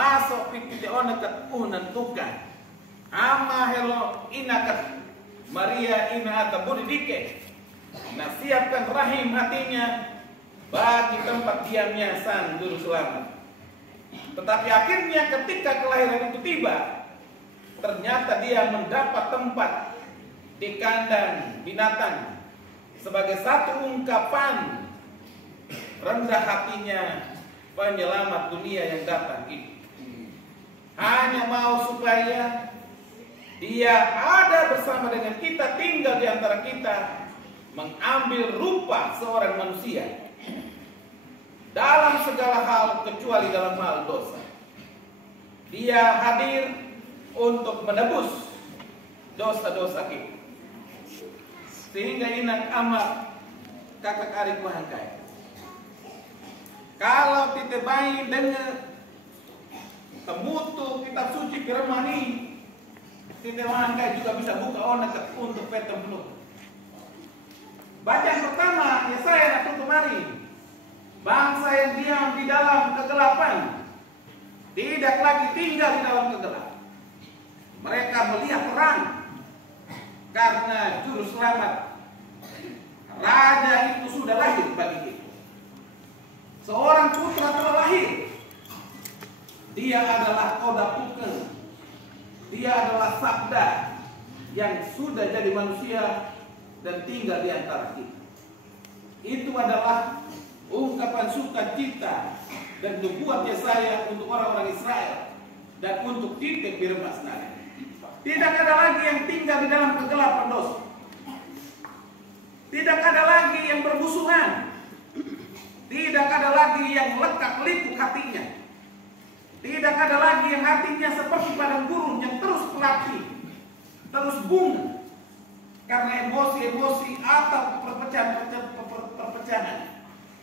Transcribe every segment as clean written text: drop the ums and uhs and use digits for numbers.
masuk pitite onakat unentukan. Ama helo inakat Maria ina ata budidike. Nah, siapkan rahim hatinya bagi tempat diamnya sang juru selamat. Tetapi akhirnya ketika kelahiran itu tiba, ternyata dia mendapat tempat di kandang binatang sebagai satu ungkapan rendah hatinya penyelamat dunia yang datang itu. Hanya mau supaya dia ada bersama dengan kita, tinggal di antara kita, mengambil rupa seorang manusia dalam segala hal kecuali dalam hal dosa. Dia hadir untuk menebus dosa-dosa kita. Sehingga inak amat kakak arik mahangkai. Kalau kita bayi dengan temutu kitab suci Firmani, kita mahangkai juga bisa buka onak untuk petem penuh. Bacaan pertama Yesaya nak kemari. Bangsa yang diam di dalam kegelapan tidak lagi tinggal di dalam kegelapan. Mereka melihat terang karena juru selamat Raja itu sudah lahir bagi kita. Seorang putra telah lahir. Dia adalah Koda Puken. Dia adalah Sabda yang sudah jadi manusia dan tinggal di antara kita. Itu adalah ungkapan sukacita dan nubuat Yesaya untuk orang-orang Israel dan untuk titik firman Tuhan. Tidak ada lagi yang tinggal di dalam kegelapan dosa. Tidak ada lagi yang bermusuhan. Tidak ada lagi yang lekak lipuk hatinya. Tidak ada lagi yang hatinya seperti padang gurun yang terus pelatih, terus bunga karena emosi-emosi atau perpecahan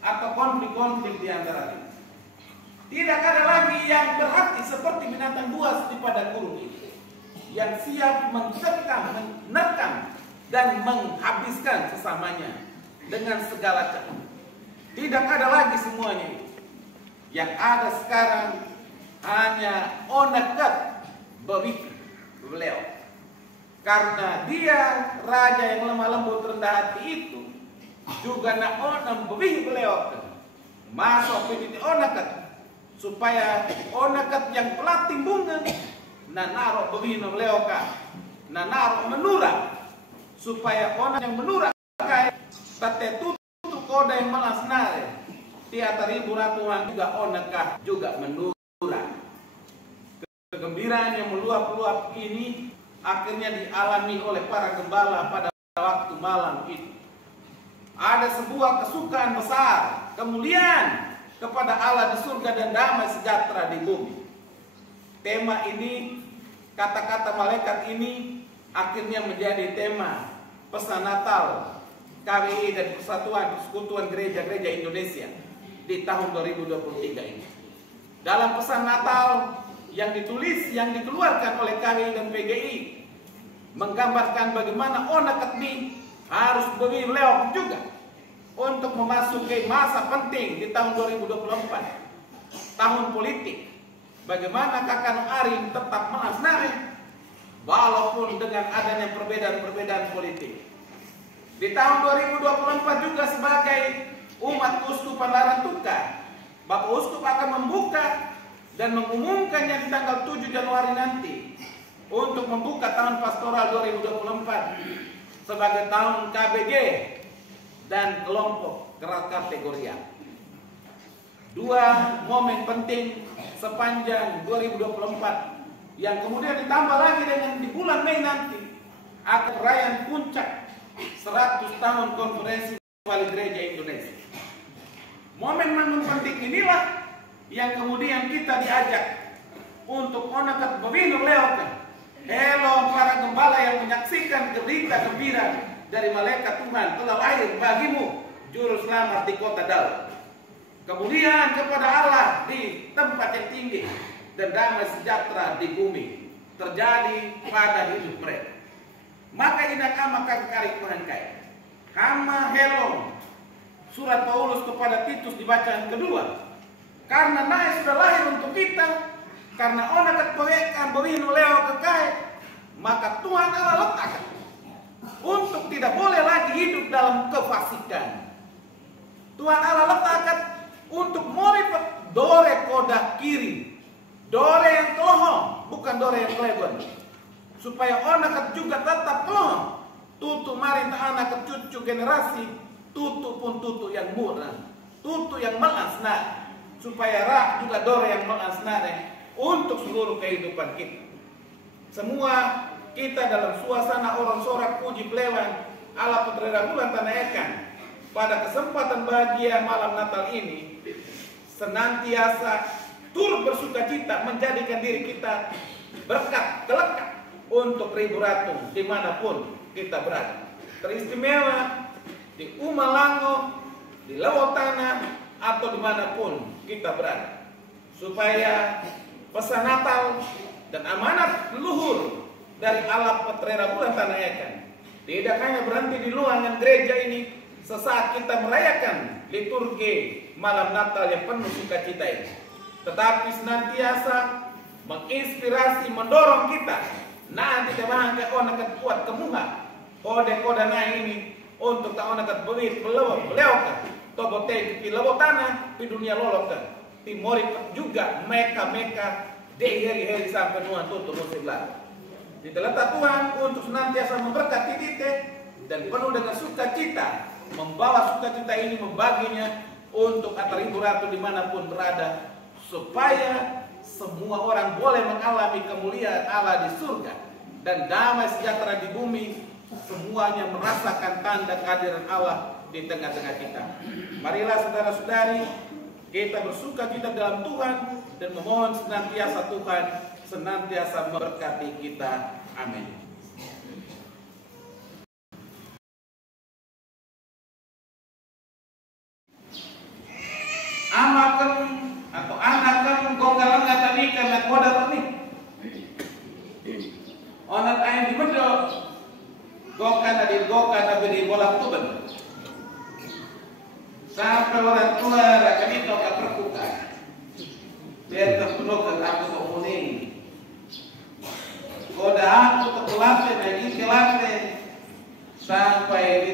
atau konflik-konflik di antara kita. Tidak ada lagi yang berhati seperti binatang buas di padang gurun itu, yang siap menerkam dan menghabiskan sesamanya dengan segala cara. Tidak ada lagi semuanya itu. Yang ada sekarang hanya onakat beliau. Karena dia raja yang lemah lembut rendah hati itu juga nak onam beliau masuk ke onakat supaya onakat yang pelatih bunga na naruh beliau beliau na naruh menurah supaya onak yang menurah kayak tatetu koda yang malas nare tiada ribu ratuan juga onakah juga menurah. Kegembiraan yang meluap-luap ini akhirnya dialami oleh para gembala pada waktu malam itu. Ada sebuah kesukaan besar, kemuliaan kepada Allah di surga dan damai sejahtera di bumi. Tema ini, kata-kata malaikat ini akhirnya menjadi tema pesan Natal KWI dan Persekutuan Gereja-Gereja Indonesia di tahun 2023 ini. Dalam pesan Natal yang ditulis, yang dikeluarkan oleh KWI dan PGI menggambarkan bagaimana onak ini harus beliau juga untuk memasuki masa penting di tahun 2024, tahun politik. Bagaimana Kakak Arim tetap melasnari walaupun dengan adanya perbedaan-perbedaan politik. Di tahun 2024 juga sebagai umat Uskupan Larantuka, Bapak Uskup akan membuka dan mengumumkannya di tanggal 7 Januari nanti untuk membuka tahun pastoral 2024 sebagai tahun KBG dan kelompok kategori A. Dua momen penting sepanjang 2024 yang kemudian ditambah lagi dengan di bulan Mei nanti akan perayaan puncak 100 tahun konferensi Wali Gereja Indonesia. Momen-momen penting inilah yang kemudian kita diajak untuk onakat bebinu leokan. Hello para gembala yang menyaksikan berita gembira dari malaikat Tuhan telah lahir bagimu juru selamat di kota Daud. Kemudian kepada Allah di tempat yang tinggi dan damai sejahtera di bumi terjadi pada hidup mereka. Maka ingat amakan kari Tuhan kaya. Hama hello surat Paulus kepada Titus di bacaan kedua. Karena naik sudah lahir untuk kita Karena ona ketpoekan bawin leo kekai, maka Tuhan Allah letakkan untuk tidak boleh lagi hidup dalam kefasikan. Tuhan Allah letakkan untuk moripet dore koda kiri, dore yang kelohong, bukan dore yang kelebon, supaya ona juga tetap kelohong. Tutu mari anak cucu generasi, tutu pun tutu yang murah, tutu yang melasna, supaya rak juga dore yang melasna untuk seluruh kehidupan kita. Semua kita dalam suasana orang sorak puji pelewan ala Putra bulan tanah ekan pada kesempatan bahagia malam Natal ini senantiasa turut bersuka cita menjadikan diri kita berkat kelekat untuk ribu ratu dimanapun kita berada. Teristimewa di Umalango, di Lewotana, atau dimanapun kita berada, supaya pesan Natal dan amanat leluhur dari Allah Putra bulan tanah ekan tidak hanya berhenti di ruangan gereja ini sesaat kita merayakan liturgi malam Natal yang penuh sukacita ini, tetapi senantiasa menginspirasi, mendorong kita nanti kita akan kuat kemuha kode-kode nah ini untuk tak akan bewit belewakan tobote di lewotana di dunia lolokan timori juga meka di hari-hari sampai nuan tutup musim lalu. Diteletak Tuhan untuk senantiasa memberkati kita dan penuh dengan sukacita membawa sukacita ini membaginya untuk antar ibu ratu dimanapun berada, supaya semua orang boleh mengalami kemuliaan Allah di surga dan damai sejahtera di bumi. Semuanya merasakan tanda kehadiran Allah di tengah-tengah kita. Marilah saudara-saudari kita bersuka cita dalam Tuhan dan memohon senantiasa Tuhan senantiasa memberkati kita. Amin. Amakan atau anakan gogalan tadi karena koda tadi. Onat ayam di medok. Gokan di bolak tuben. Sampai orang tua akan itu akan terbuka. Biar terpenuh aku komuning. Koda aku terkelate, lagi kelate sampai di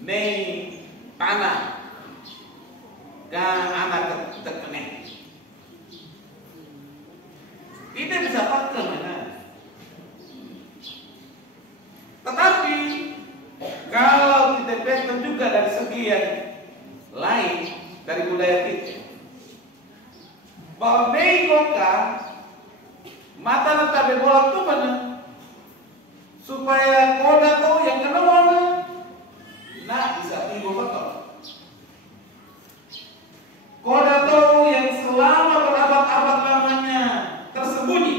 nei tanah kan anak terkene. Kita bisa pakai mana? Tetapi kalau kita pesen juga dari segi yang lain dari budaya kita, bahwa meikoka mata nanti bolak tuh mana supaya koda tuh yang kena mana, nah bisa timbul betul. Koda tuh yang selama berabad-abad lamanya tersembunyi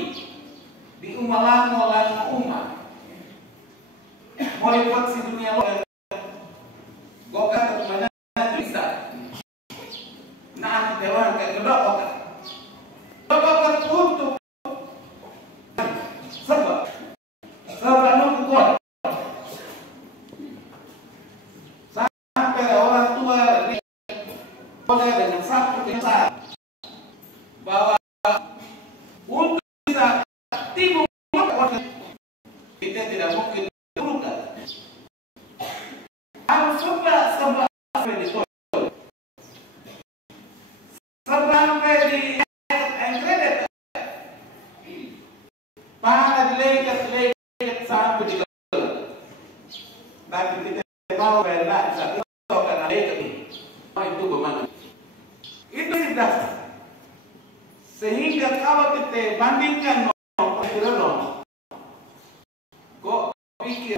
di Umalango lan umat. Molipot si dunia lo goka terbanyak bisa nah dewan kayak gedok goka untuk sebab nunggu kod sampai orang tua boleh dengan satu besar bahwa untuk bisa timbul kita tidak mungkin harus sebelah sampai di engkredit pada dilekat sampai di tapi tidak mau bela bisa karena lekat itu bagaimana itu sudah sehingga kalau kita bandingkan kok pikir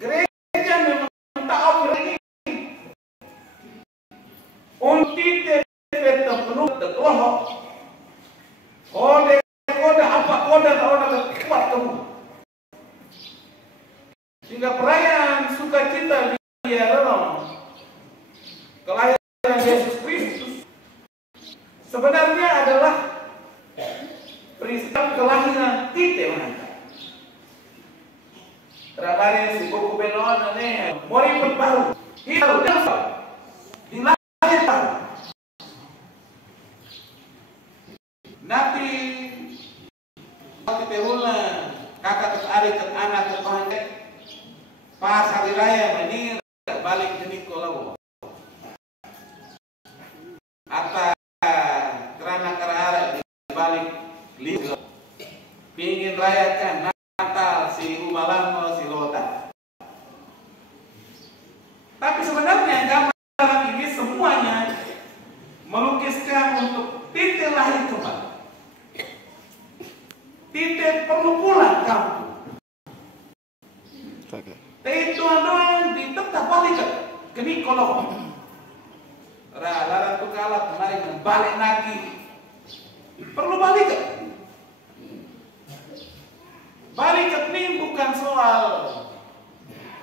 gereja memang tak lagi untuk tidak penuh terkeloh kode apa kode orang kuat kamu sehingga perayaan sukacita dia kelahiran Yesus Kristus sebenarnya adalah peristiwa kelahiran kita Trabalha si buku belona nih, mau baru, hilang, terulang kakak ke ari ke anak ke pantai pas hari raya ini balik ke Nikolawo atau kerana kerana balik lihat pingin rayakan Natal si Umalamo si Lota. Tapi sebenarnya gambaran ini semuanya melukiskan untuk titik lahir kembali. Titik perlu pulang kampung. Tapi tuan-tuan tetap balik ke Nikolawo. Larang tu kalah kemarin balik lagi. Perlu balik ke. Balik ke ini bukan soal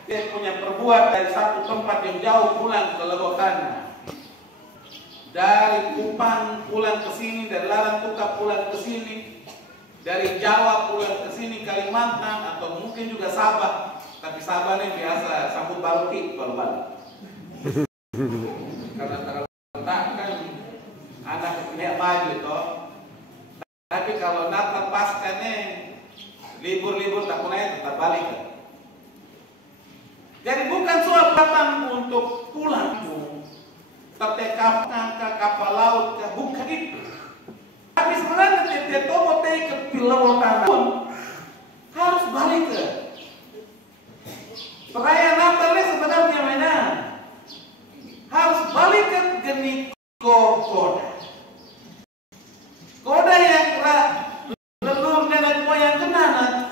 dia punya perbuat dari satu tempat yang jauh pulang ke Lebokana. Dari Kupang pulang ke sini, dari Larang Tuka pulang ke sini, dari Jawa pulang ke sini, Kalimantan atau mungkin juga Sabah. Tapi Sabah ini biasa sambut balik kalau balik. Karena tak kan anak kena maju toh. Tapi kalau Natal Paskah nih libur-libur tak pernah tetap balik. Jadi bukan soal datang untuk pulang, tapi kapal laut bukan itu. Tapi sebenarnya tiap tobo ke Pulau Tanah harus balik ke. Perayaan Natal ini sebenarnya mana? Harus balik ke Geniko Koda. Koda yang leluhur nenek moyang kenana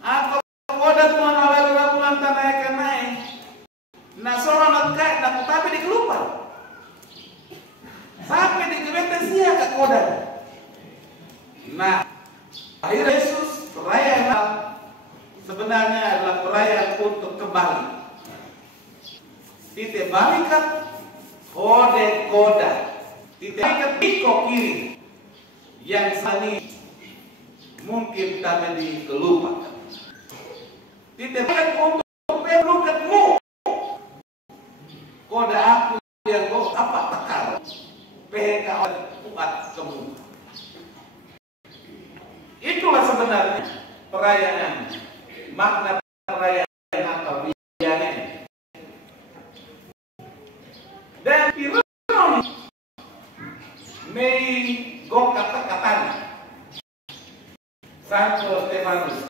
atau koda tuan awal bulan tanah ikan naik nah seorang kait nah tapi dikelupa sampai dikebete sia ke koda. Nah akhir Yesus perayaan sebenarnya adalah perayaan untuk kembali. Titik balik ke kode koda, titik ke piko kiri yang sani mungkin tadi kelupa. Titik balik untuk perlukatmu. Koda aku yang kau apa tekar, PHK kuat kamu. Itulah sebenarnya perayaan, makna perayaan Natal ini. Dan ironi Mei go kata-katanya Santo Stefanus